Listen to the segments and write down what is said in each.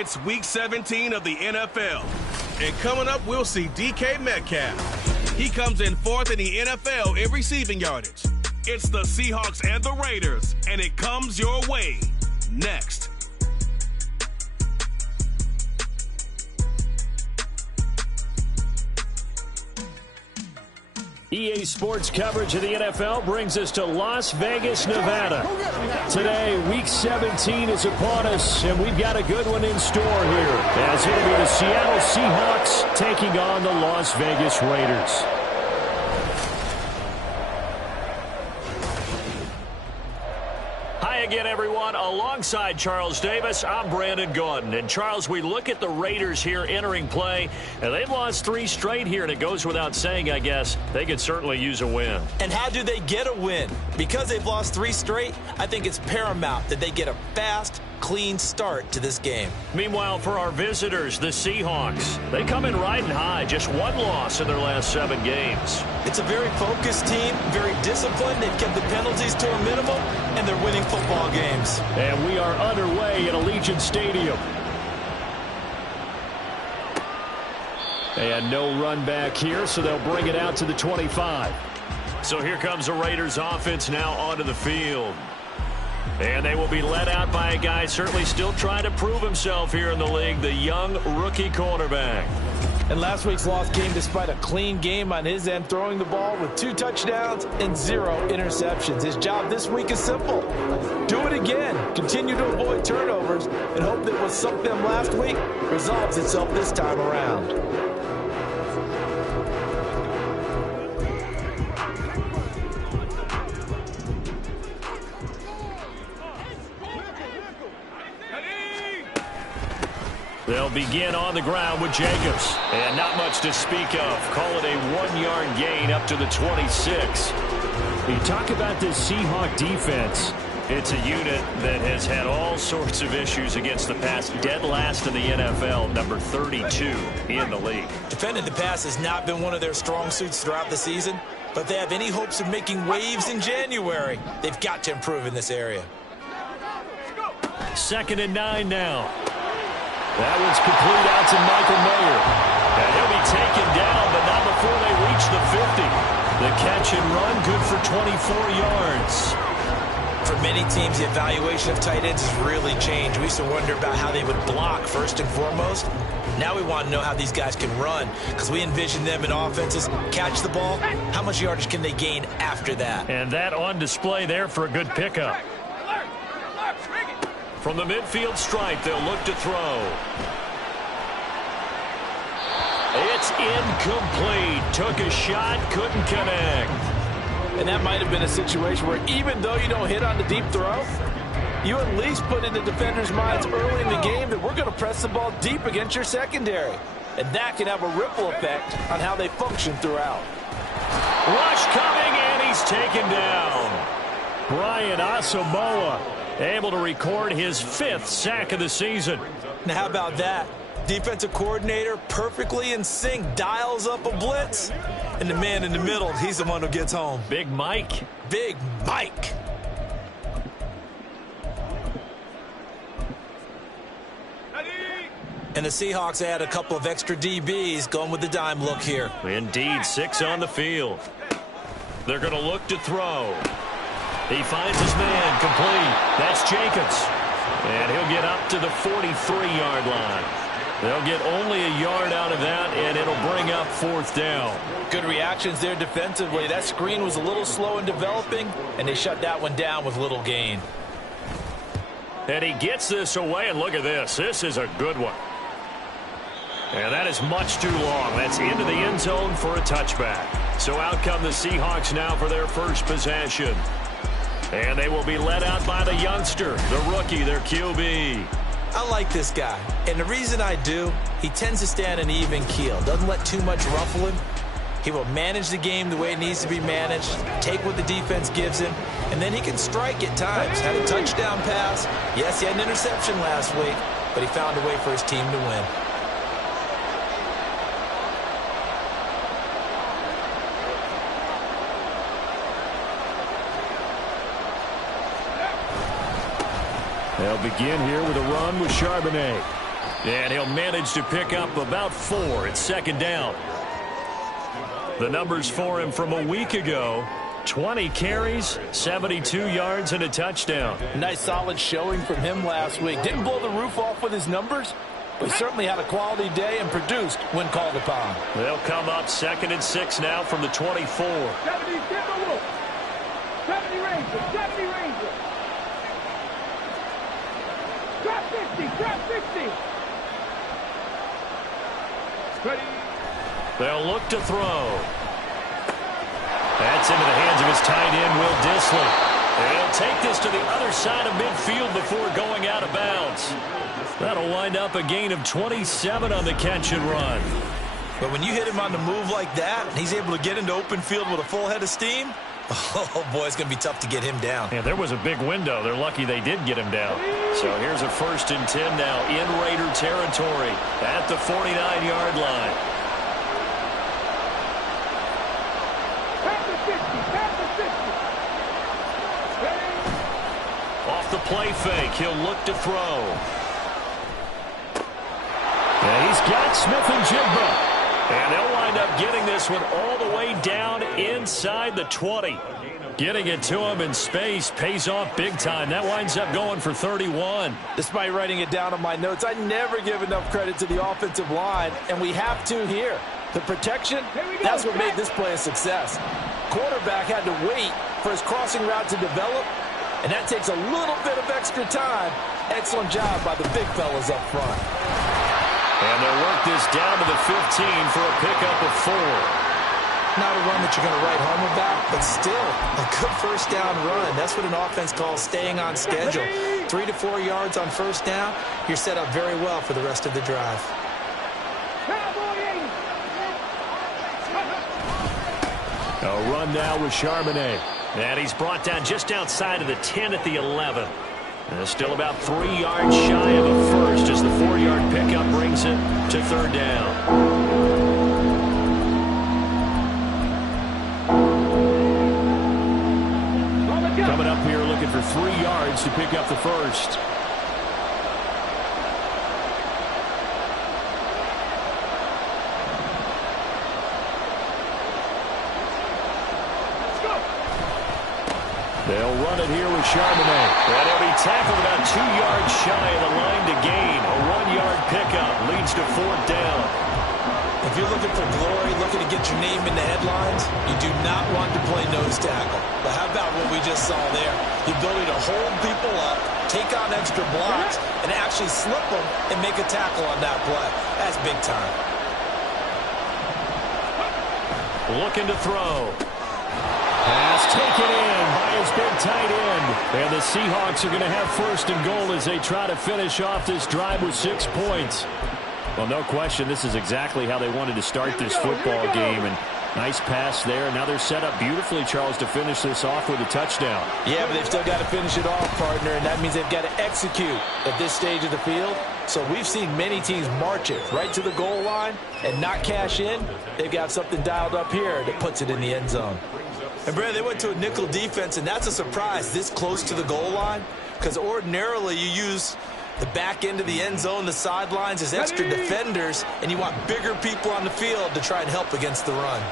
It's Week 17 of the NFL. And coming up, we'll see DK Metcalf. He comes in fourth in the NFL in receiving yardage. It's the Seahawks and the Raiders, and it comes your way next. EA Sports coverage of the NFL brings us to Las Vegas, Nevada. Today, Week 17 is upon us, and we've got a good one in store here, as it'll be the Seattle Seahawks taking on the Las Vegas Raiders. Hi again, everyone. Alongside Charles Davis, I'm Brandon Gordon. And Charles, we look at the Raiders here entering play, and they've lost 3 straight here, and it goes without saying, I guess, they could certainly use a win. And how do they get a win? Because they've lost 3 straight, I think it's paramount that they get a fast, clean start to this game. Meanwhile, for our visitors, the Seahawks, they come in riding high, just 1 loss in their last 7 games. It's a very focused team, very disciplined. They've kept the penalties to a minimum, and they're winning football games. And we are underway at Allegiant Stadium. And no run back here, so they'll bring it out to the 25. So here comes the Raiders offense now onto the field. And they will be led out by a guy certainly still trying to prove himself here in the league, the young rookie quarterback. And last week's loss came despite a clean game on his end, throwing the ball with 2 touchdowns and 0 interceptions. His job this week is simple. Do it again. Continue to avoid turnovers and hope that what sunk them last week resolves itself this time around. They'll begin on the ground with Jacobs. And not much to speak of. Call it a 1-yard gain up to the 26. You talk about this Seahawk defense. It's a unit that has had all sorts of issues against the pass. Dead last in the NFL, number 32 in the league. Defending the pass has not been one of their strong suits throughout the season, but they have any hopes of making waves in January. They've got to improve in this area. 2nd and 9 now. That one's complete out to Michael Mayer. And he'll be taken down, but not before they reach the 50. The catch and run, good for 24 yards. For many teams, the evaluation of tight ends has really changed. We used to wonder about how they would block first and foremost. Now we want to know how these guys can run, because we envision them in offenses catch the ball. How much yardage can they gain after that? And that on display there for a good pickup. From the midfield stripe, they'll look to throw. It's incomplete. Took a shot, couldn't connect. And that might have been a situation where even though you don't hit on the deep throw, you at least put in the defender's minds early in the game that we're going to press the ball deep against your secondary. And that can have a ripple effect on how they function throughout. Rush coming, and he's taken down. Brian Asamoah able to record his 5th sack of the season. Now, how about that? Defensive coordinator perfectly in sync, dials up a blitz. And the man in the middle, he's the one who gets home. Big Mike. Big Mike. And the Seahawks add a couple of extra DBs going with the dime look here. Indeed, 6 on the field. They're going to look to throw. He finds his man complete. That's Jacobs. And he'll get up to the 43-yard line. They'll get only a yard out of that, and it'll bring up 4th down. Good reactions there defensively. That screen was a little slow in developing, and they shut that one down with little gain. And he gets this away, and look at this. This is a good one. And that is much too long. That's into the end zone for a touchback. So out come the Seahawks now for their first possession. And they will be led out by the youngster, the rookie, their QB. I like this guy, and the reason I do, he tends to stay on an even keel, doesn't let too much ruffle him. He will manage the game the way it needs to be managed, take what the defense gives him, and then he can strike at times. Had a touchdown pass. Yes, he had an interception last week, but he found a way for his team to win. They'll begin here with a run with Charbonnet. And he'll manage to pick up about 4 at second down. The numbers for him from a week ago: 20 carries, 72 yards, and a touchdown. Nice solid showing from him last week. Didn't blow the roof off with his numbers, but he certainly had a quality day and produced when called upon. They'll come up 2nd and 6 now from the 24. 70 Timberwolves. 70 Rangers. 70 Rangers. Drop 50. Drop 50. Ready. They'll look to throw. That's into the hands of his tight end, Will Dissly. And he'll take this to the other side of midfield before going out of bounds. That'll wind up a gain of 27 on the catch and run. But when you hit him on the move like that, and he's able to get into open field with a full head of steam, oh boy, it's going to be tough to get him down. Yeah, there was a big window. They're lucky they did get him down. So here's a 1st and 10 now in Raider territory at the 49-yard line. Off the play fake, he'll look to throw. And he's got Smith and Jigba. And they'll wind up getting this one all the way down inside the 20. Getting it to him in space pays off big time. That winds up going for 31. Despite writing it down on my notes, I never give enough credit to the offensive line, and we have to here. The protection, that's what made this play a success. Quarterback had to wait for his crossing route to develop, and that takes a little bit of extra time. Excellent job by the big fellas up front. And they'll work this down to the 15 for a pickup of 4. Not a run that you're going to write home about, but still a good first down run. That's what an offense calls staying on schedule. 3 to 4 yards on first down, you're set up very well for the rest of the drive. A run now with Charbonnet. And he's brought down just outside of the 10 at the 11. And still about 3 yards shy of a first as the 4-yard pickup brings it to 3rd down. Coming up here looking for 3 yards to pick up the first. They'll run it here with Charbonnet. And he'll be tackled about 2 yards shy of the line to gain. A 1-yard pickup leads to 4th down. If you're looking for glory, looking to get your name in the headlines, you do not want to play nose tackle. But how about what we just saw there? The ability to hold people up, take on extra blocks, and actually slip them and make a tackle on that play. That's big time. Looking to throw. Pass taken in by his big tight end. And the Seahawks are going to have 1st and goal as they try to finish off this drive with 6 points. Well, no question, this is exactly how they wanted to start this football game. And nice pass there. Now they're set up beautifully, Charles, to finish this off with a touchdown. Yeah, but they've still got to finish it off, partner, and that means they've got to execute at this stage of the field. So we've seen many teams march it right to the goal line and not cash in. They've got something dialed up here that puts it in the end zone. And, Brad, they went to a nickel defense, and that's a surprise this close to the goal line, because ordinarily you use the back end of the end zone, the sidelines as extra defenders, and you want bigger people on the field to try and help against the run.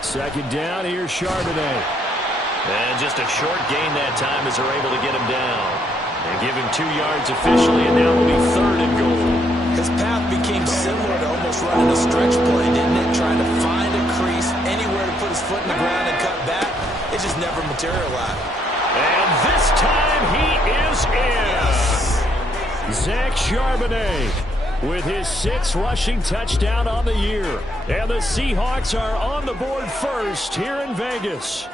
2nd down, here's Charbonnet. And just a short gain that time as they're able to get him down. They give him 2 yards officially, and now it'll be 3rd and goal. His path became similar to almost running a stretch play, didn't it? Trying to find a crease, anywhere to put his foot in the ground and cut back. It just never materialized. And this time he is in. Yes. Zach Charbonnet with his 6th rushing touchdown on the year. And the Seahawks are on the board first here in Vegas.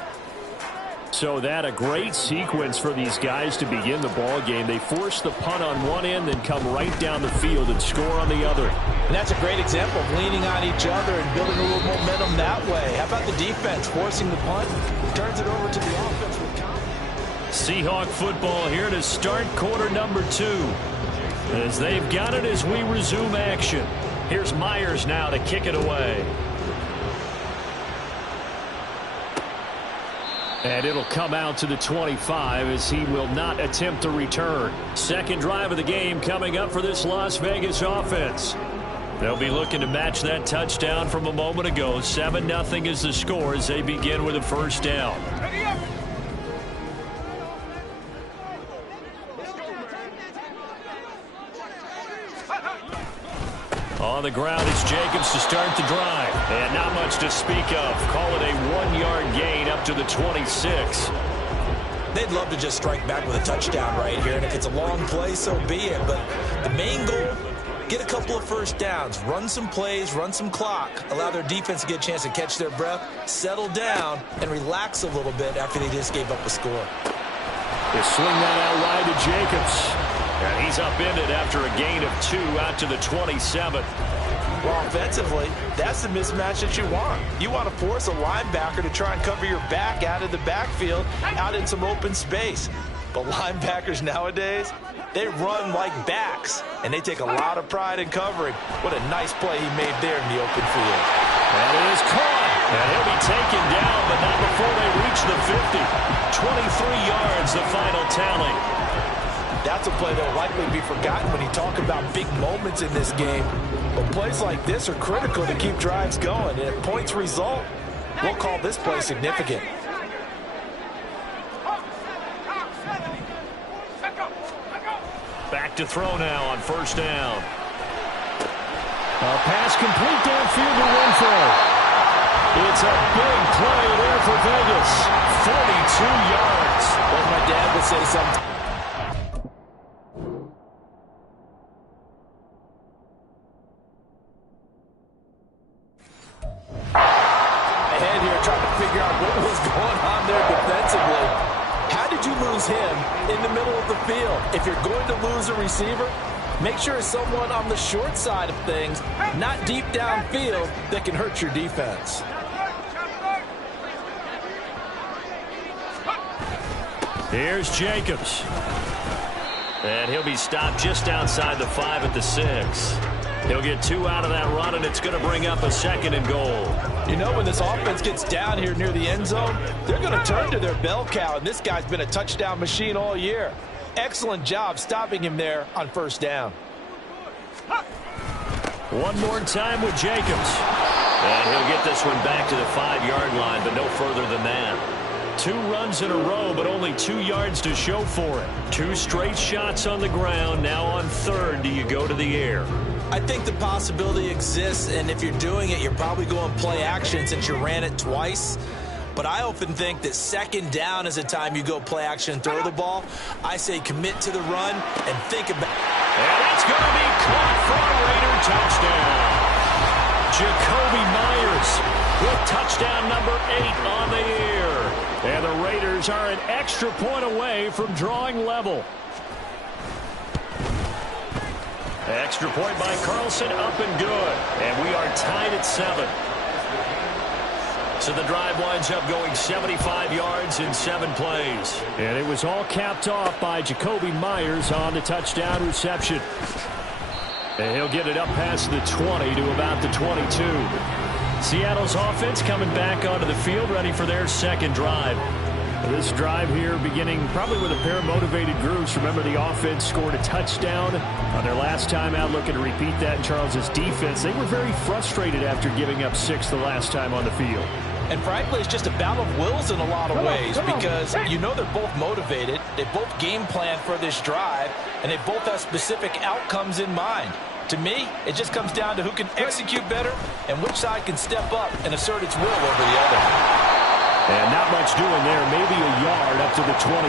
So that a great sequence for these guys to begin the ball game. They force the punt on one end, then come right down the field and score on the other. And that's a great example of leaning on each other and building a little momentum that way. How about the defense forcing the punt? Turns it over to the offense with confidence. Seahawk football here to start quarter number 2. As they've got it as we resume action. Here's Myers now to kick it away. And it'll come out to the 25 as he will not attempt to return. Second drive of the game coming up for this Las Vegas offense. They'll be looking to match that touchdown from a moment ago. 7-0 is the score as they begin with a first down. On the ground is Jacobs to start the drive. And not much to speak of. Call it a 1-yard gain up to the 26. They'd love to just strike back with a touchdown right here. And if it's a long play, so be it. But the main goal, get a couple of first downs. Run some plays, run some clock. Allow their defense to get a chance to catch their breath, settle down, and relax a little bit after they just gave up a score. They swing that out wide to Jacobs. And he's upended after a gain of 2 out to the 27. Well, offensively, that's the mismatch that you want. You want to force a linebacker to try and cover your back out of the backfield, out in some open space. But linebackers nowadays, they run like backs, and they take a lot of pride in covering. What a nice play he made there in the open field. And it is caught. And he'll be taken down, but not before they reach the 50. 23 yards, the final tally. That's a play that will likely be forgotten when you talk about big moments in this game. But plays like this are critical to keep drives going. And if points result, we'll call this play significant. Back to throw now on first down. A pass complete downfield to Renfro. It's a big play there for Vegas. 42 yards. Like my dad would say something. Ahead here trying to figure out what was going on there defensively. How did you lose him in the middle of the field? If you're going to lose a receiver, make sure it's someone on the short side of things, not deep downfield, that can hurt your defense. Here's Jacobs. And he'll be stopped just outside the 5 at the 6. He'll get 2 out of that run, and it's going to bring up a 2nd and goal. You know, when this offense gets down here near the end zone, they're going to turn to their bell cow, and this guy's been a touchdown machine all year. Excellent job stopping him there on first down. One more time with Jacobs. And he'll get this one back to the 5-yard line, but no further than that. 2 runs in a row, but only 2 yards to show for it. 2 straight shots on the ground. Now on third, do you go to the air? I think the possibility exists, and if you're doing it, you're probably going play action since you ran it twice. But I often think that second down is the time you go play action and throw the ball. I say commit to the run and think about it. And it's going to be caught for a Raider touchdown. Jacoby Myers with touchdown number 8 on the air. And the Raiders are an extra point away from drawing level. Extra point by Carlson, up and good. And we are tied at 7. So the drive winds up going 75 yards in 7 plays. And it was all capped off by Jacoby Myers on the touchdown reception. And he'll get it up past the 20 to about the 22. Seattle's offense coming back onto the field, ready for their second drive. This drive here beginning probably with a pair of motivated groups. Remember, the offense scored a touchdown on their last time out, looking to repeat that in Charles's defense. They were very frustrated after giving up 6 the last time on the field. And frankly, it's just a battle of wills in a lot of ways because you know they're both motivated. They both game plan for this drive, and they both have specific outcomes in mind. To me, it just comes down to who can execute better and which side can step up and assert its will over the other. And not much doing there, maybe a yard up to the 23.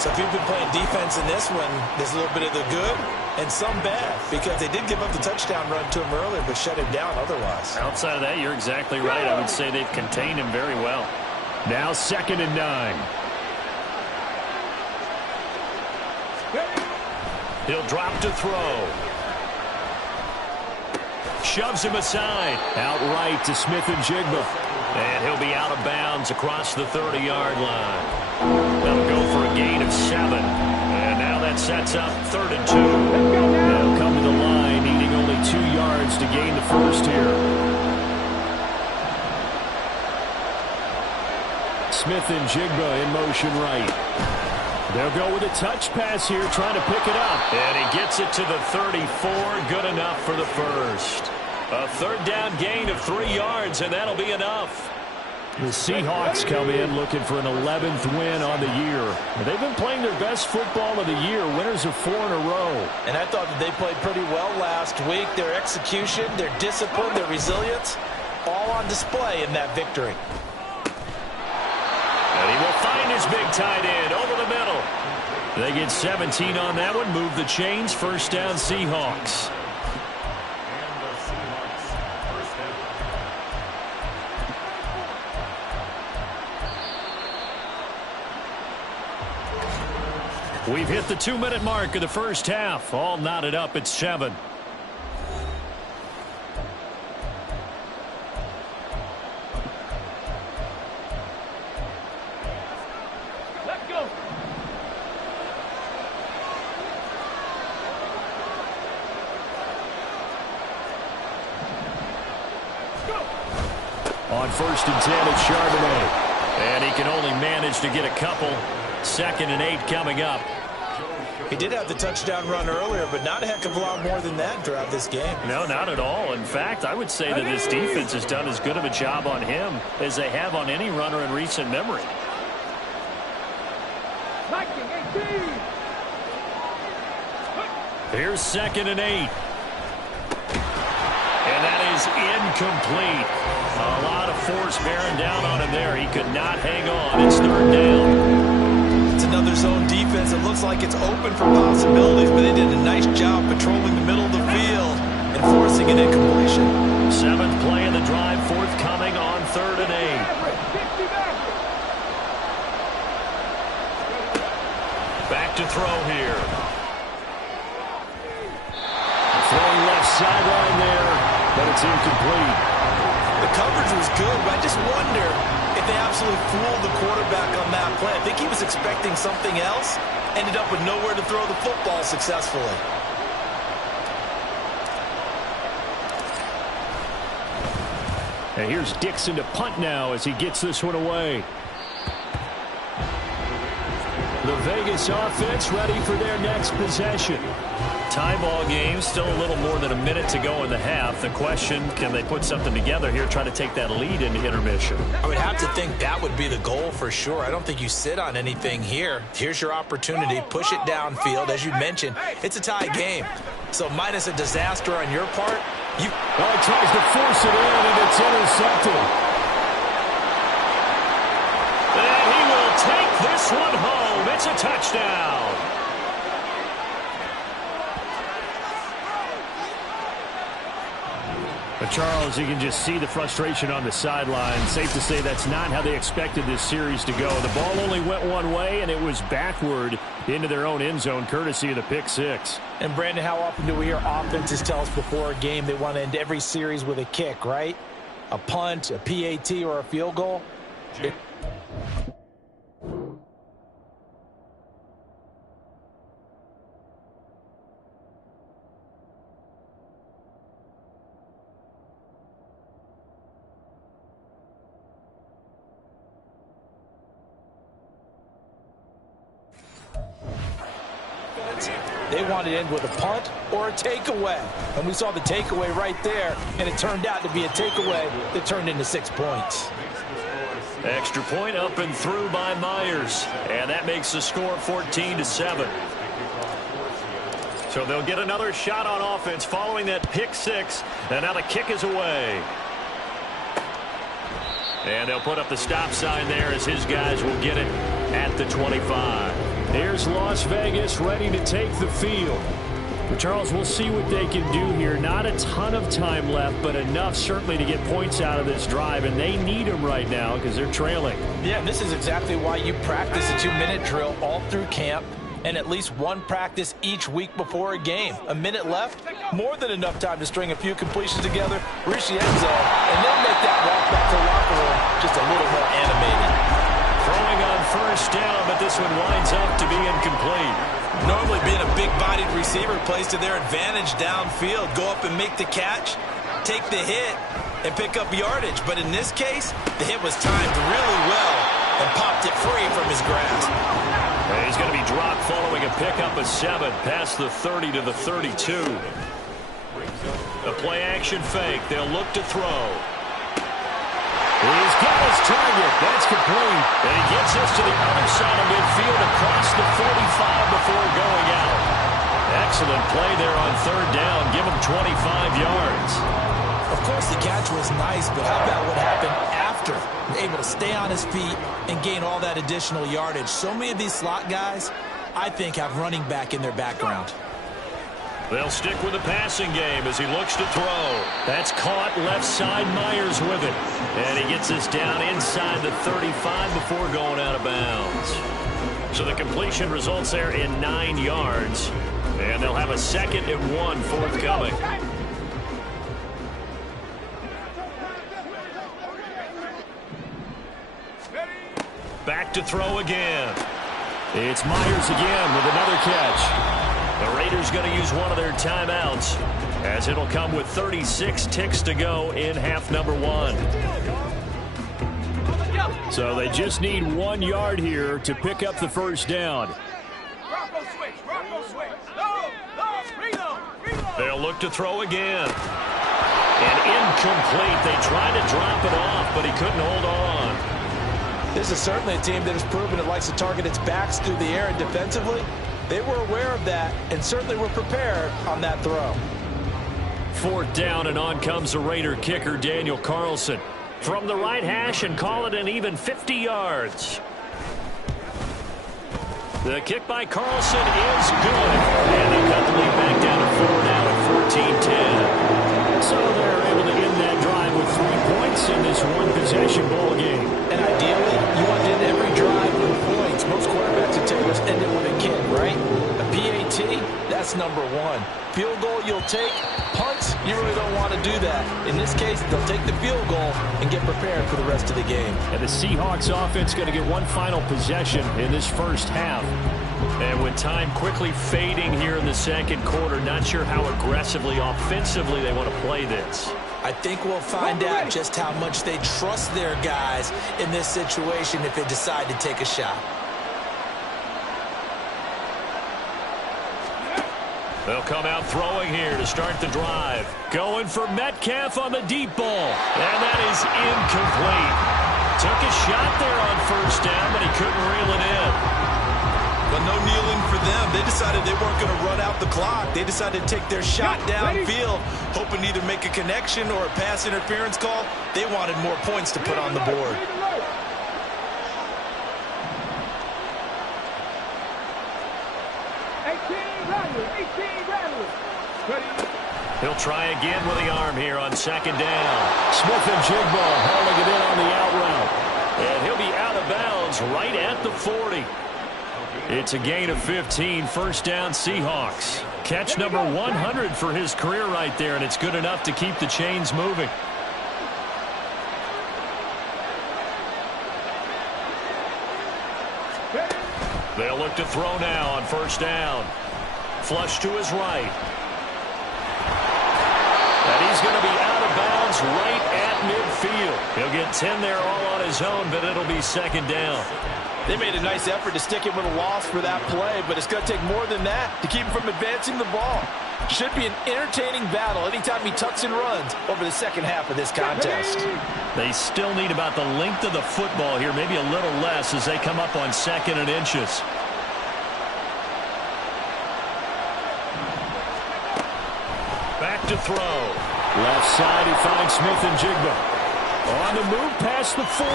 So if you've been playing defense in this one, there's a little bit of the good and some bad because they did give up the touchdown run to him earlier but shut him down otherwise. Outside of that, you're exactly right. I would say they've contained him very well. Now 2nd and 9. He'll drop to throw. Shoves him aside. Outright to Smith and Jigba. And he'll be out of bounds across the 30-yard line. That'll go for a gain of 7. And now that sets up 3rd and 2. They'll come to the line, needing only 2 yards to gain the first here. Smith-Njigba in motion right. They'll go with a touch pass here, trying to pick it up. And he gets it to the 34. Good enough for the first. A third down gain of 3 yards, and that'll be enough. The Seahawks come in looking for an 11th win on the year. They've been playing their best football of the year, winners of 4 in a row. And I thought that they played pretty well last week. Their execution, their discipline, their resilience, all on display in that victory. And he will find his big tight end over the middle. They get 17 on that one, move the chains, first down Seahawks. We've hit the 2-minute mark of the first half. All knotted up at 7. Let's go. On 1st and 10, it's Charbonnet. And he can only manage to get a couple. 2nd and 8 coming up. He did have the touchdown run earlier, but not a heck of a lot more than that throughout this game. No, not at all. In fact, I would say that this defense has done as good of a job on him as they have on any runner in recent memory. Here's 2nd and 8. And that is incomplete. A lot of force bearing down on him there. He could not hang on. It's 3rd down. It's another zone defense. It looks like it's open for possibilities, but they did a nice job patrolling the middle of the field and forcing an incompletion. 7th play of the drive, forthcoming on 3rd and 8. Back to throw here. Throwing left sideline there, but it's incomplete. The coverage was good, but I just wonder if they absolutely fooled the quarterback on that play. I think he was expecting something else, ended up with nowhere to throw the football successfully. And here's Dixon to punt now as he gets this one away. The Vegas offense ready for their next possession. Tie ball game, still a little more than a minute to go in the half. The question, can they put something together here, try to take that lead into intermission? I would have to think that would be the goal for sure. I don't think you sit on anything here. Here's your opportunity. Push it downfield. As you mentioned, it's a tie game. So minus a disaster on your part, he tries to force it in, and it's intercepted. And he will take this one home. It's a touchdown. But Charles, you can just see the frustration on the sideline. Safe to say that's not how they expected this series to go. The ball only went one way, and it was backward into their own end zone, courtesy of the pick six. And, Brandon, how often do we hear offenses tell us before a game they want to end every series with a kick, right? A punt, a PAT, or a field goal? They wanted to end with a punt or a takeaway. And we saw the takeaway right there, and it turned out to be a takeaway that turned into 6 points. Extra point up and through by Myers. And that makes the score 14-7. So they'll get another shot on offense following that pick six. And now the kick is away. And they'll put up the stop sign there as his guys will get it at the 25. Here's Las Vegas ready to take the field. But Charles, we'll see what they can do here. Not a ton of time left, but enough certainly to get points out of this drive. And they need them right now because they're trailing. Yeah, and this is exactly why you practice a 2-minute drill all through camp and at least one practice each week before a game. A minute left, more than enough time to string a few completions together, reach the end zone, and they'll make that walk back to the locker room just a little more animated. Throwing on first down, but this one winds up to be incomplete. Normally being a big-bodied receiver plays to their advantage downfield. Go up and make the catch, take the hit, and pick up yardage. But in this case, the hit was timed really well and popped it free from his grasp. And he's going to be dropped following a pickup of 7 past the 30 to the 32. A play-action fake. They'll look to throw. He's got his target. That's complete. And he gets us to the other side of midfield across the 45 before going out. Excellent play there on third down. Give him 25 yards. Of course, the catch was nice, but how about what happened after? Able to stay on his feet and gain all that additional yardage. So many of these slot guys, I think, have running back in their background. They'll stick with the passing game as he looks to throw. That's caught left side. Myers with it. And he gets us down inside the 35 before going out of bounds. So the completion results there in 9 yards. And they'll have a 2nd and 1 forthcoming. Back to throw again. It's Myers again with another catch. The Raiders going to use one of their timeouts as it'll come with 36 ticks to go in half number 1. So they just need 1 yard here to pick up the first down. They'll look to throw again. And incomplete. They tried to drop it off, but he couldn't hold on. This is certainly a team that has proven it likes to target its backs through the air and defensively. They were aware of that and certainly were prepared on that throw. 4th down, and on comes the Raider kicker, Daniel Carlson. From the right hash and call it an even 50 yards. The kick by Carlson is good. And they cut the lead back down to 4 now at 14-10. So they're able to end that drive with 3 points in this one-possession ball game. And ideally, you want to end every drive with points. Most quarterbacks would take us end it with a kick, right? A PAT, that's number 1. Field goal you'll take. Punts, you really don't want to do that. In this case, they'll take the field goal and get prepared for the rest of the game. And the Seahawks offense going to get one final possession in this first half. And with time quickly fading here in the second quarter, not sure how aggressively, offensively they want to play this. I think we'll find out just how much they trust their guys in this situation if they decide to take a shot. They'll come out throwing here to start the drive. Going for Metcalf on the deep ball. And that is incomplete. Took a shot there on first down, but he couldn't reel it in. But no kneeling for them. They decided they weren't going to run out the clock. They decided to take their shot downfield, hoping to either make a connection or a pass interference call. They wanted more points to put on the board. He'll try again with the arm here on second down. Smith and Jigba hauling it in on the out route. And he'll be out of bounds right at the 40. It's a gain of 15, first down Seahawks. Catch number 100 for his career right there, and it's good enough to keep the chains moving. They'll look to throw now on first down. Flush to his right. And he's going to be out of bounds right at midfield. He'll get 10 there all on his own, but it'll be second down. They made a nice effort to stick him with a loss for that play, but it's going to take more than that to keep him from advancing the ball. Should be an entertaining battle anytime he tucks and runs over the second half of this contest. They still need about the length of the football here, maybe a little less as they come up on 2nd and inches. Back to throw. Left side, he finds Smith and Jigba. On the move past the 40.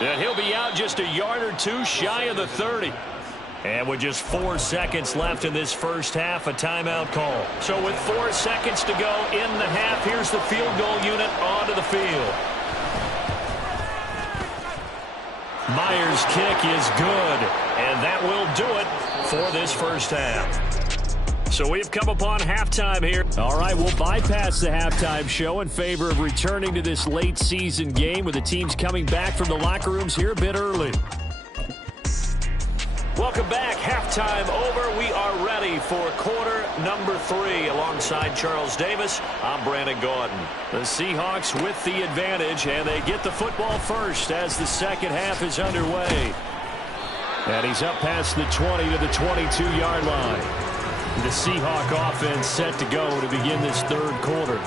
And he'll be out just a yard or two shy of the 30. And with just 4 seconds left in this first half, a timeout call. So with 4 seconds to go in the half, here's the field goal unit onto the field. Myers' kick is good, and that will do it for this first half. So we've come upon halftime here. All right, we'll bypass the halftime show in favor of returning to this late season game with the teams coming back from the locker rooms here a bit early. Welcome back. Halftime over. We are ready for quarter number 3. Alongside Charles Davis, I'm Brandon Gaudin. The Seahawks with the advantage, and they get the football first as the second half is underway. And he's up past the 20 to the 22-yard line. The Seahawk offense set to go to begin this third quarter.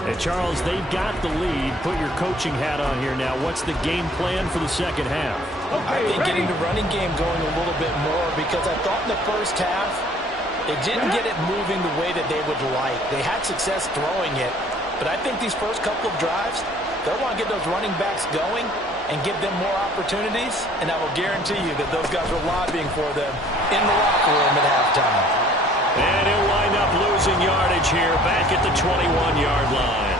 And Charles, they've got the lead. Put your coaching hat on here now. What's the game plan for the second half? I think getting the running game going a little bit more, because I thought in the first half they didn't get it moving the way that they would like. They had success throwing it, but I think these first couple of drives, they'll want to get those running backs going and give them more opportunities, and I will guarantee you that those guys are lobbying for them in the locker room at halftime. And he'll wind up losing yardage here back at the 21-yard line.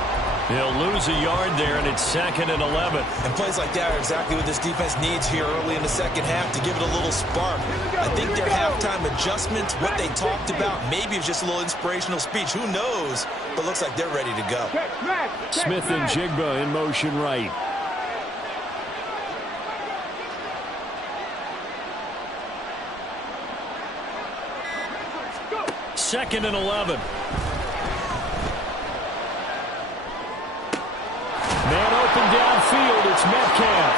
He'll lose a yard there, and it's 2nd and 11. And plays like that are exactly what this defense needs here early in the second half to give it a little spark. I think their halftime adjustments, what they talked about, maybe it's just a little inspirational speech. Who knows? But looks like they're ready to go. Smith and Jigba in motion right. Second and 11. Man open downfield. It's Metcalf.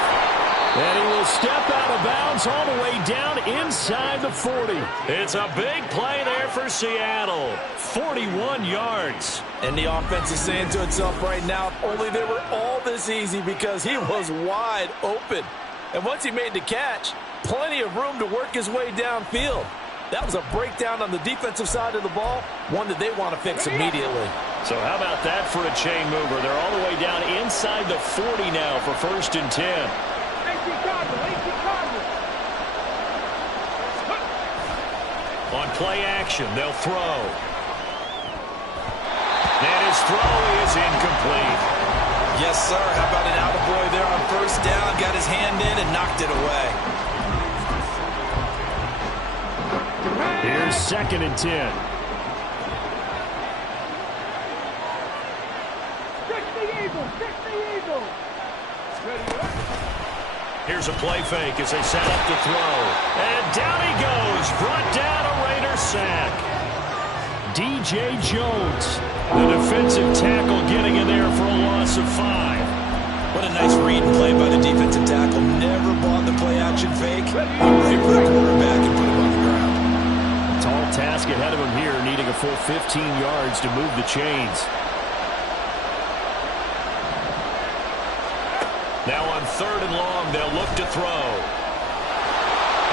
And he will step out of bounds all the way down inside the 40. It's a big play there for Seattle. 41 yards. And the offense is saying to itself right now, only they were all this easy because he was wide open. And once he made the catch, plenty of room to work his way downfield. That was a breakdown on the defensive side of the ball, one that they want to fix immediately. So how about that for a chain mover? They're all the way down inside the 40 now for 1st and 10. On play action, they'll throw. And his throw is incomplete. Yes, sir. How about an attaboy there on 1st down? Got his hand in and knocked it away. Here's 2nd and 10. Here's a play fake as they set up to throw. And down he goes. Brought down a Raider sack. D.J. Jones, the defensive tackle, getting in there for a loss of 5. What a nice read and play by the defensive tackle. Never bought the play-action fake. Right for the quarterback and put him on the ground. Tall task ahead of him here, needing a full 15 yards to move the chains. Now on 3rd and long, they'll look to throw.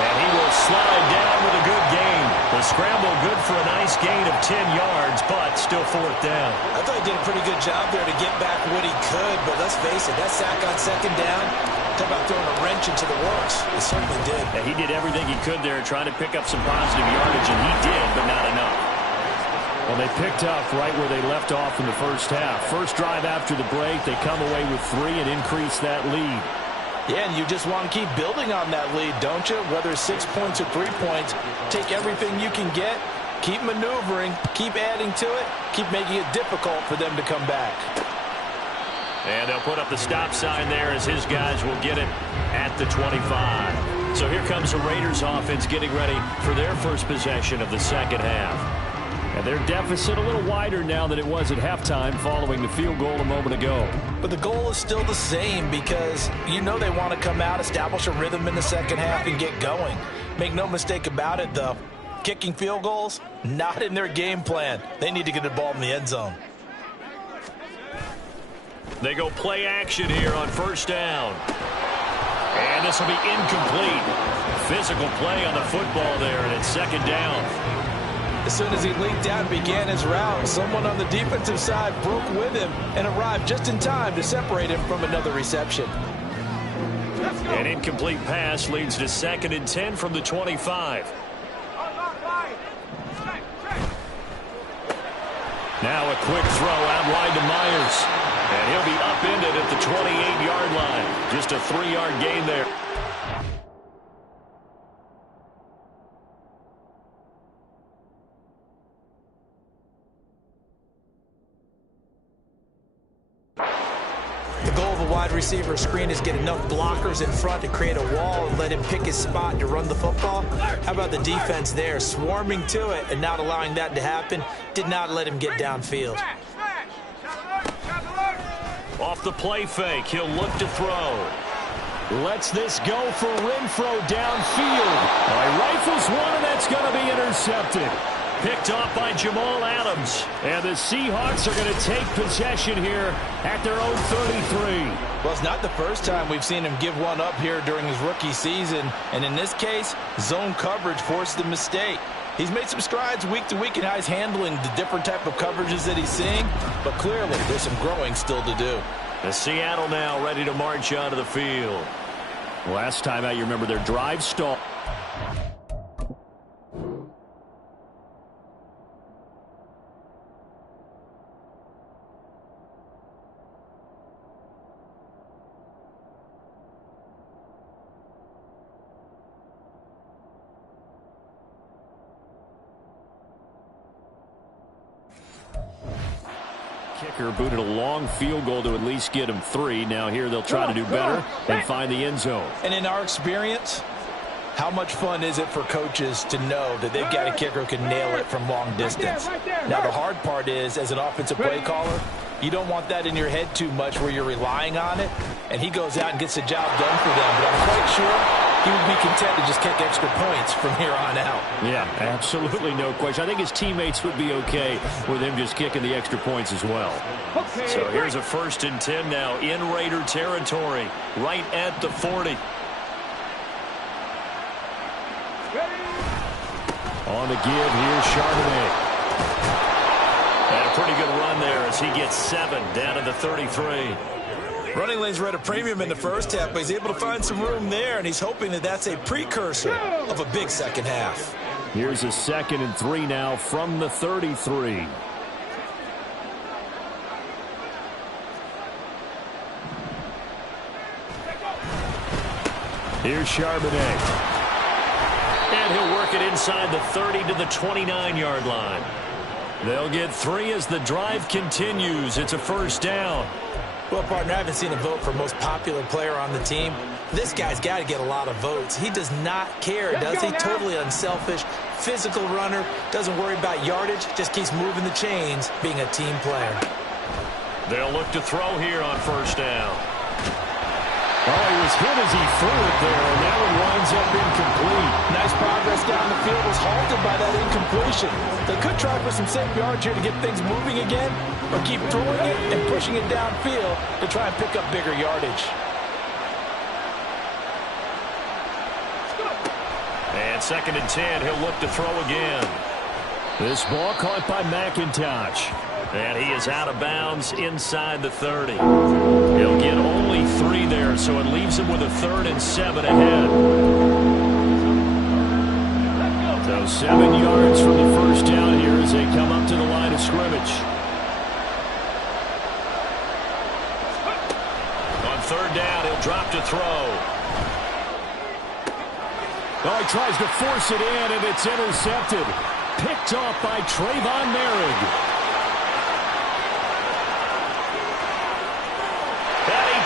And he will slide down with a good gain. The scramble good for a nice gain of 10 yards, but still 4th down. I thought he did a pretty good job there to get back what he could, but let's face it, that sack on 2nd down, talk about throwing a wrench into the works. It certainly did. Yeah, he did everything he could there, trying to pick up some positive yardage, and he did, but not enough. Well, they picked up right where they left off in the first half. First drive after the break, they come away with 3 and increase that lead. Yeah, and you just want to keep building on that lead, don't you? Whether it's 6 points or 3 points, take everything you can get, keep maneuvering, keep adding to it, keep making it difficult for them to come back. And they'll put up the stop sign there as his guys will get it at the 25. So here comes the Raiders offense getting ready for their first possession of the second half. And their deficit a little wider now than it was at halftime following the field goal a moment ago. But the goal is still the same because you know they want to come out, establish a rhythm in the second half, and get going. Make no mistake about it, though. Kicking field goals, not in their game plan. They need to get the ball in the end zone. They go play action here on 1st down. And this will be incomplete. Physical play on the football there, and it's 2nd down. As soon as he leaked out and began his route, someone on the defensive side broke with him and arrived just in time to separate him from another reception. An incomplete pass leads to 2nd and 10 from the 25. Now a quick throw out wide to Myers. And he'll be upended at the 28-yard line. Just a 3-yard gain there. receiver screen is get enough blockers in front to create a wall and let him pick his spot to run the football. How about the defense there, swarming to it and not allowing that to happen? Did not let him get downfield. Off the play fake, he'll look to throw. Lets this go for Renfro downfield. Rifles one, and that's going to be intercepted. Picked off by Jamal Adams. And the Seahawks are going to take possession here at their own 33. Well, it's not the first time we've seen him give one up here during his rookie season. And in this case, zone coverage forced the mistake. He's made some strides week to week in how he's handling the different type of coverages that he's seeing. But clearly, there's some growing still to do. The Seattle now ready to march onto the field. Last time out, you remember their drive stall. Kicker booted a long field goal to at least get him 3. Now here they'll try to do better and find the end zone. And in our experience, how much fun is it for coaches to know that they've got a kicker who can nail it from long distance? Now the hard part is, as an offensive play caller, you don't want that in your head too much where you're relying on it. And he goes out and gets the job done for them. But I'm quite sure he would be content to just kick extra points from here on out. Yeah, absolutely no question. I think his teammates would be okay with him just kicking the extra points as well. So here's a 1st and 10 now in Raider territory, right at the 40. On the give, here's Charbonnet. And a pretty good run there as he gets 7 down to the 33. Running lanes were at a premium in the first half, but he's able to find some room there, and he's hoping that that's a precursor of a big second half. Here's a 2nd and 3 now from the 33. Here's Charbonnet. And he'll work it inside the 30 to the 29-yard line. They'll get 3 as the drive continues. It's a 1st down. Well, partner, I haven't seen a vote for most popular player on the team. This guy's got to get a lot of votes. He does not care, does he? Totally unselfish, physical runner, doesn't worry about yardage, just keeps moving the chains, being a team player. They'll look to throw here on 1st down. Oh, he was hit as he threw it there, and that one winds up incomplete. Nice progress down the field was halted by that incompletion. They could try for some safe yards here to get things moving again, or keep throwing it and pushing it downfield to try and pick up bigger yardage. And 2nd and 10, he'll look to throw again. This ball caught by McIntosh. And he is out of bounds inside the 30. He'll get only 3 there, so it leaves him with a 3rd and 7 ahead. So 7 yards from the 1st down here as they come up to the line of scrimmage. On 3rd down, he'll drop to throw. Oh, he tries to force it in, and it's intercepted. Picked off by Trayvon Merrick.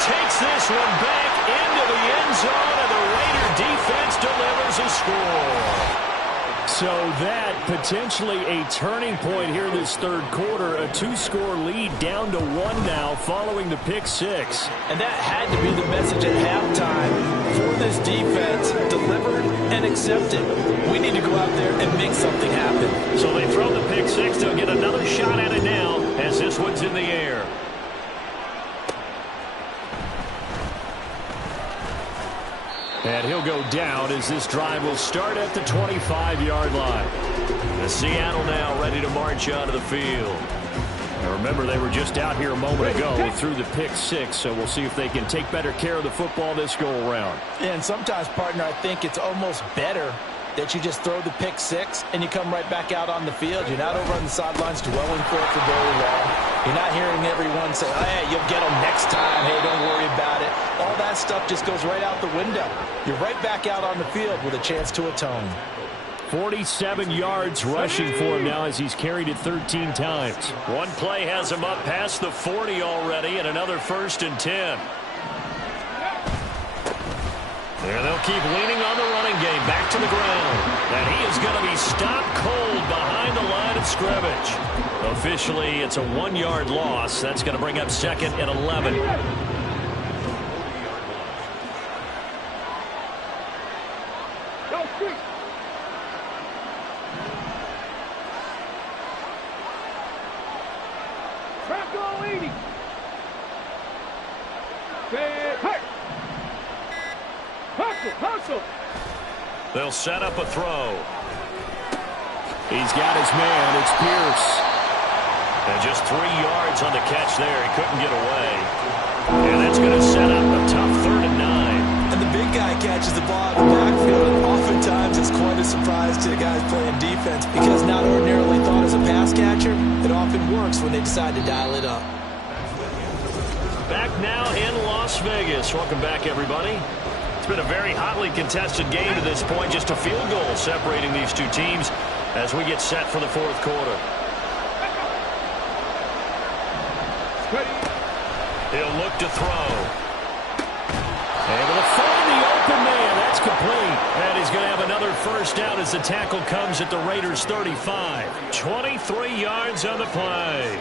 Takes this one back into the end zone, and the Raider defense delivers a score. So that potentially a turning point here this 3rd quarter. A 2-score lead down to 1 now following the pick 6. And that had to be the message at halftime for this defense. Delivered and accepted. We need to go out there and make something happen. So they throw the pick 6. They'll get another shot at it now as this one's in the air. And he'll go down as this drive will start at the 25-yard line. The Seattle now ready to march onto the field. Now remember, they were just out here a moment ago through the pick 6, so we'll see if they can take better care of the football this go-around. And sometimes, partner, I think it's almost better that you just throw the pick 6 and you come right back out on the field. You're not over on the sidelines dwelling for it for very long. You're not hearing everyone say, oh, hey, you'll get them next time. Hey, don't worry about it. All that stuff just goes right out the window. You're right back out on the field with a chance to atone. 47 yards rushing for him now as he's carried it 13 times. One play has him up past the 40 already, and another 1st and 10. And they'll keep leaning on the running game. Back to the ground. And he is going to be stopped cold behind the line of scrimmage. Officially, it's a 1-yard loss. That's going to bring up 2nd and 11. Go, street. Track all 80. Hey, hey. Hustle. They'll set up a throw. He's got his man. It's Pierce. And just 3 yards on the catch there. He couldn't get away. And that's going to set up a tough 3rd and 9. And the big guy catches the ball in the backfield. And oftentimes it's quite a surprise to the guys playing defense because not ordinarily thought as a pass catcher, it often works when they decide to dial it up. Back now in Las Vegas. Welcome back, everybody. It's been a very hotly contested game to this point. Just a field goal separating these two teams as we get set for the 4th quarter. He'll look to throw. Able to find the open man. That's complete. And he's going to have another first down as the tackle comes at the Raiders' 35. 23 yards on the play.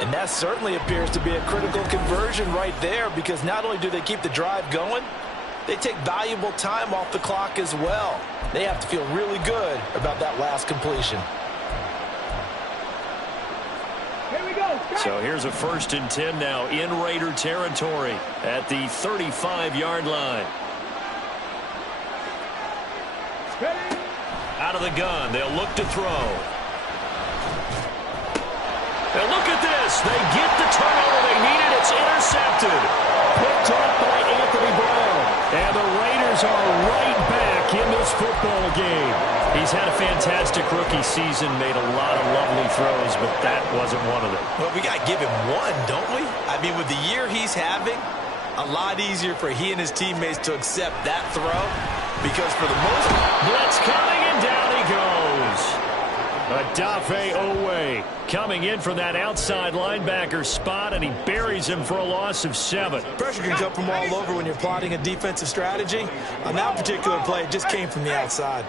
And that certainly appears to be a critical conversion right there because not only do they keep the drive going, they take valuable time off the clock as well. They have to feel really good about that last completion. Here we go. So here's a 1st and 10 now in Raider territory at the 35-yard line. Out of the gun, they'll look to throw. And look at this. They get the turnover they needed. It's intercepted. Picked off by Anthony Brown. And the Raiders are right back in this football game. He's had a fantastic rookie season, made a lot of lovely throws, but that wasn't one of them. Well, we got to give him one, don't we? I mean, with the year he's having, a lot easier for he and his teammates to accept that throw because for the most part, blitz coming and down he goes. Adafe Owe coming in from that outside linebacker spot, and he buries him for a loss of 7. Pressure can come from all over when you're plotting a defensive strategy. On that particular play, it just came from the outside.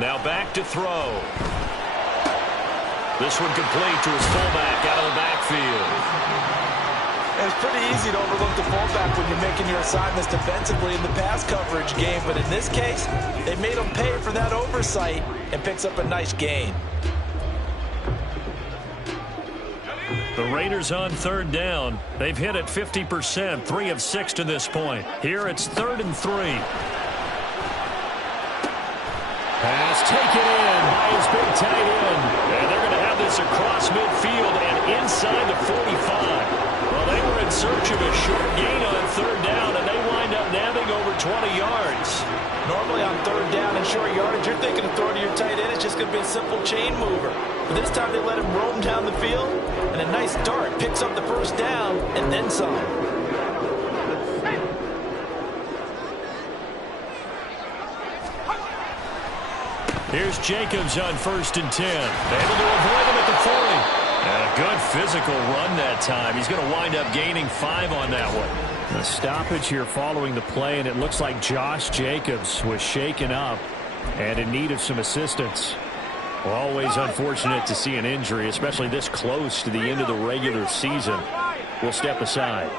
Now back to throw. This one complete to his fullback out of the backfield. It's pretty easy to overlook the fullback when you're making your assignments defensively in the pass coverage game, but in this case, they made him pay for that oversight and picks up a nice gain. The Raiders on 3rd down. They've hit it 50%, 3 of 6 to this point. Here it's 3rd and 3. Pass taken in by his big tight end. And they're going to have this across midfield and inside the 45. Well, they were in search of a short gain on 3rd down, and they wind up nabbing over 20 yards. Normally on 3rd down and short yardage, you're thinking of throwing to your tight end. It's just going to be a simple chain mover. But this time they let him roam down the field, and a nice dart picks up the first down and then some. Here's Jacobs on 1st and 10. Able to avoid him at the 40. And a good physical run that time. He's going to wind up gaining 5 on that one. A stoppage here following the play, and it looks like Josh Jacobs was shaken up and in need of some assistance. Well, always unfortunate to see an injury, especially this close to the end of the regular season. We'll step aside.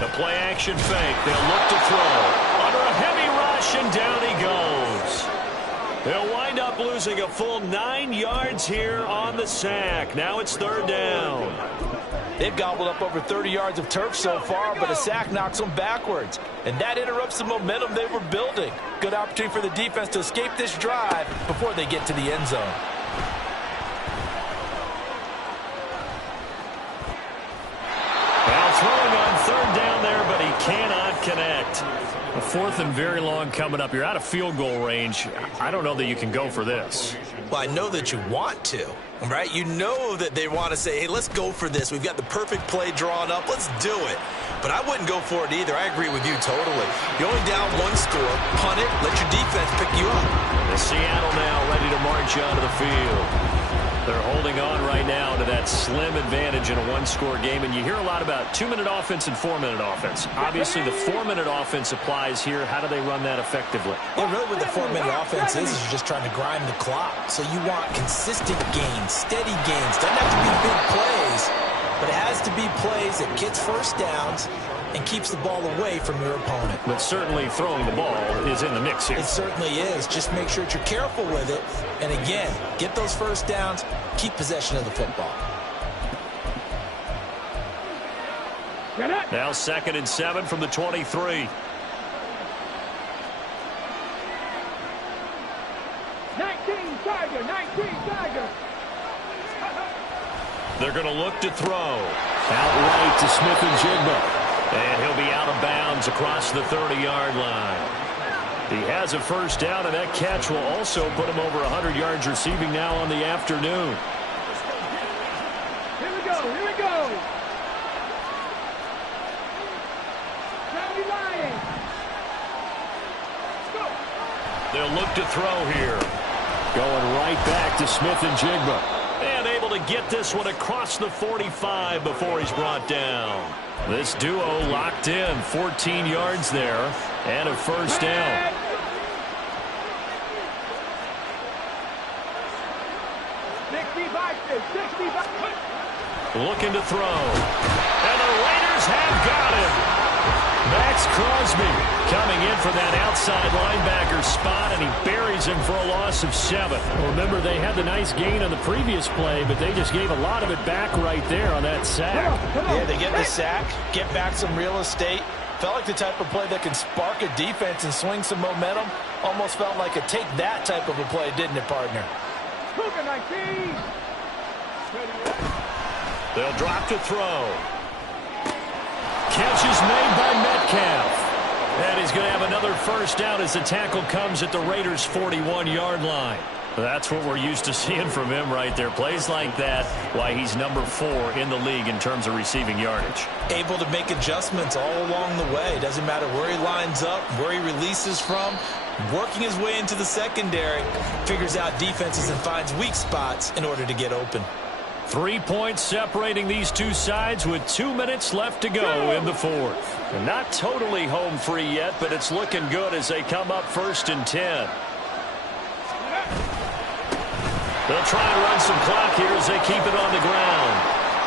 The play action fake. They'll look to throw. Under a heavy rush, and down he goes. They'll wind up losing a full 9 yards here on the sack. Now it's 3rd down. They've gobbled up over 30 yards of turf so far, but a sack knocks them backwards. And that interrupts the momentum they were building. Good opportunity for the defense to escape this drive before they get to the end zone. Well, throwing on 3rd down there, but he cannot connect. A 4th and very long coming up. You're out of field goal range. I don't know that you can go for this. Well, I know that you want to, right? You know that they want to say, hey, let's go for this. We've got the perfect play drawn up. Let's do it. But I wouldn't go for it either. I agree with you totally. You're only down 1 score. Punt it. Let your defense pick you up. And Seattle now ready to march onto the field. They're holding on right now to that slim advantage in a one-score game, and you hear a lot about 2-minute offense and 4-minute offense. Obviously, the 4-minute offense applies here. How do they run that effectively? Well, really what the 4-minute offense is you're just trying to grind the clock. So you want consistent gains, steady gains. Doesn't have to be big plays, but it has to be plays that gets first downs and keeps the ball away from your opponent. But certainly throwing the ball is in the mix here. It certainly is. Just make sure that you're careful with it. And again, get those first downs, keep possession of the football. Now 2nd and 7 from the 23. 19 Tiger, 19 Tiger. They're going to look to throw. Out right to Smith-Njigba. And he'll be out of bounds across the 30-yard line. He has a first down, and that catch will also put him over 100 yards receiving now on the afternoon. Here we go, here we go. Johnny Lion. Go. They'll look to throw here. Going right back to Smith-Njigba. And able to get this one across the 45 before he's brought down. This duo locked in, 14 yards there, and a first down. Looking to throw. And the Raiders have got him. Max Crosby coming in from that outside linebacker spot, and he buries him for a loss of 7. Well, remember, they had the nice gain on the previous play, but they just gave a lot of it back right there on that sack. Yeah, they get the sack, get back some real estate. Felt like the type of play that can spark a defense and swing some momentum. Almost felt like a take that type of a play, didn't it, partner? They'll drop to throw. Catch is made by Metcalf. And he's going to have another first down as the tackle comes at the Raiders' 41-yard line. That's what we're used to seeing from him right there. Plays like that, why he's number 4 in the league in terms of receiving yardage. Able to make adjustments all along the way. Doesn't matter where he lines up, where he releases from. Working his way into the secondary. Figures out defenses and finds weak spots in order to get open. 3 points separating these two sides with 2 minutes left to go in the 4th. And not totally home free yet, but it's looking good as they come up 1st and 10. They'll try and run some clock here as they keep it on the ground.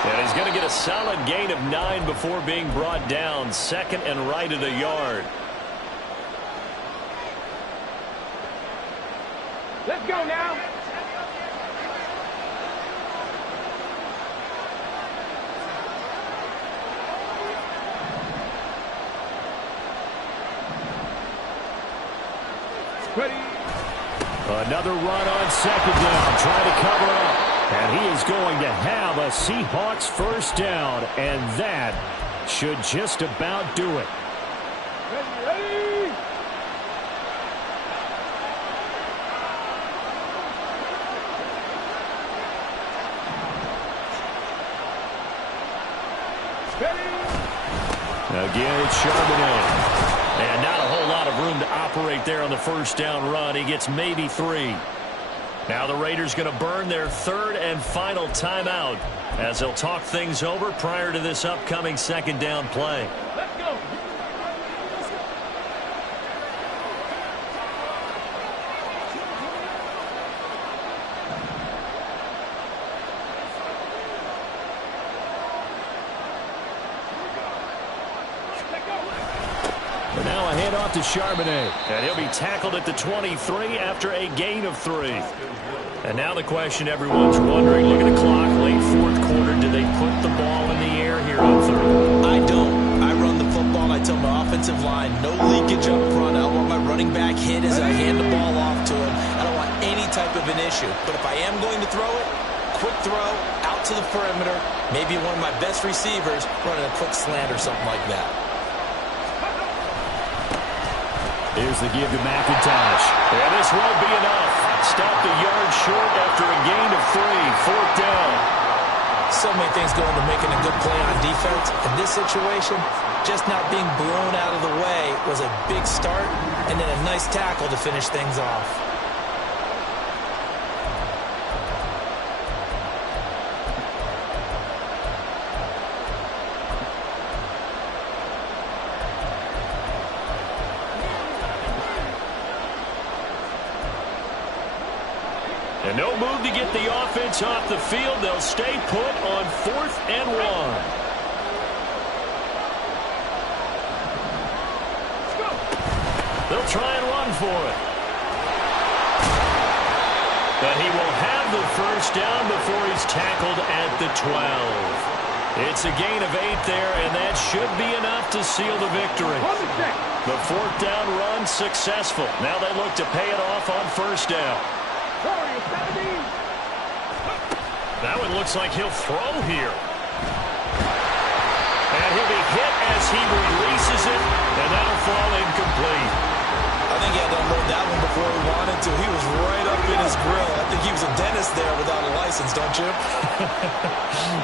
And he's going to get a solid gain of 9 before being brought down. 2nd and right at a yard. Let's go now. Ready. Another run on 2nd down, trying to cover up. And he is going to have a Seahawks first down, and that should just about do it. Ready. Again, it's Charbonnet. And not a whole lot of room to operate there on the first down run. He gets maybe 3. Now the Raiders going to burn their 3rd and final timeout as they'll talk things over prior to this upcoming 2nd down play. Let's go. But now a handoff to Charbonnet. And he'll be tackled at the 23 after a gain of 3. And now the question everyone's wondering, look at the clock, late 4th quarter, do they put the ball in the air here on 3rd? I don't. I run the football. I tell my offensive line, no leakage up front. I don't want my running back hit as I hand the ball off to him. I don't want any type of an issue. But if I am going to throw it, quick throw, out to the perimeter, maybe one of my best receivers running a quick slant or something like that. Here's the give to McIntosh. And this won't be enough. Stopped a yard short after a gain of 3. 4th down. So many things go into making a good play on defense. In this situation, just not being blown out of the way was a big start, and then a nice tackle to finish things off. And no move to get the offense off the field. They'll stay put on 4th and 1. They'll try and run for it. But he will have the first down before he's tackled at the 12. It's a gain of 8 there, and that should be enough to seal the victory. The 4th down run successful. Now they look to pay it off on 1st down. That one looks like he'll throw here. And he'll be hit as he releases it, and that'll fall incomplete. I think he had to unload that one before he wanted to. He was right up in his grill. I think he was a dentist there without a license, don't you?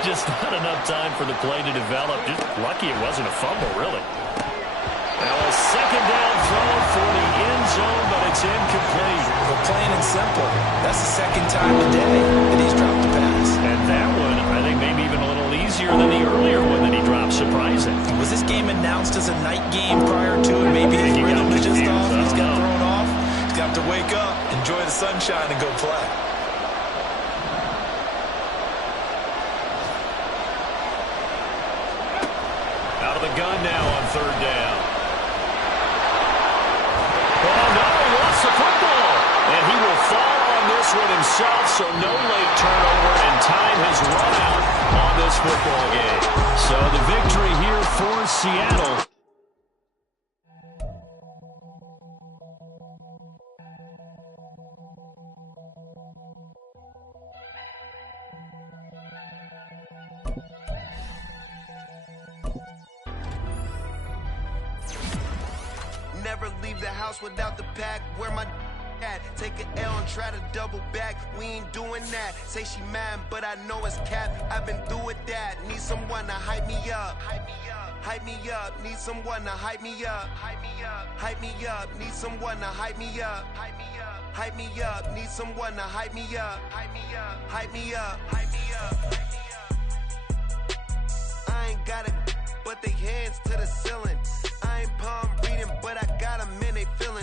Just not enough time for the play to develop. Just lucky it wasn't a fumble, really. Now a 2nd down throw for the end zone, but it's incomplete. Well, plain and simple. That's the 2nd time today that he's dropped a pass. And that one, I think, maybe even a little easier than the earlier one that he dropped. Surprising. Was this game announced as a night game prior to it? Maybe his rhythm was just off. He's got thrown off. He's got to wake up, enjoy the sunshine, and go play. Out of the gun now on 3rd down. Oh, no, he lost the football. And he will fall on this one himself, so no late turnover, and time has run out on this football game. So the victory here for Seattle. Never leave the house without the pack. Where my at? Take an L and try to double back. We ain't doing that. Say she mad, but I know it's cap. I've been through with that. Need someone to hype me up. Hype me up. Hype me up. Need someone to hype me up. Hype me up. Hype me up. Need someone to hype me up. Hype me up. Hype me up. Need someone to hype me up. Hype me up. Hype me up. Hype me up. I ain't got it, but they hands to the ceiling. I ain't palm reading, but I got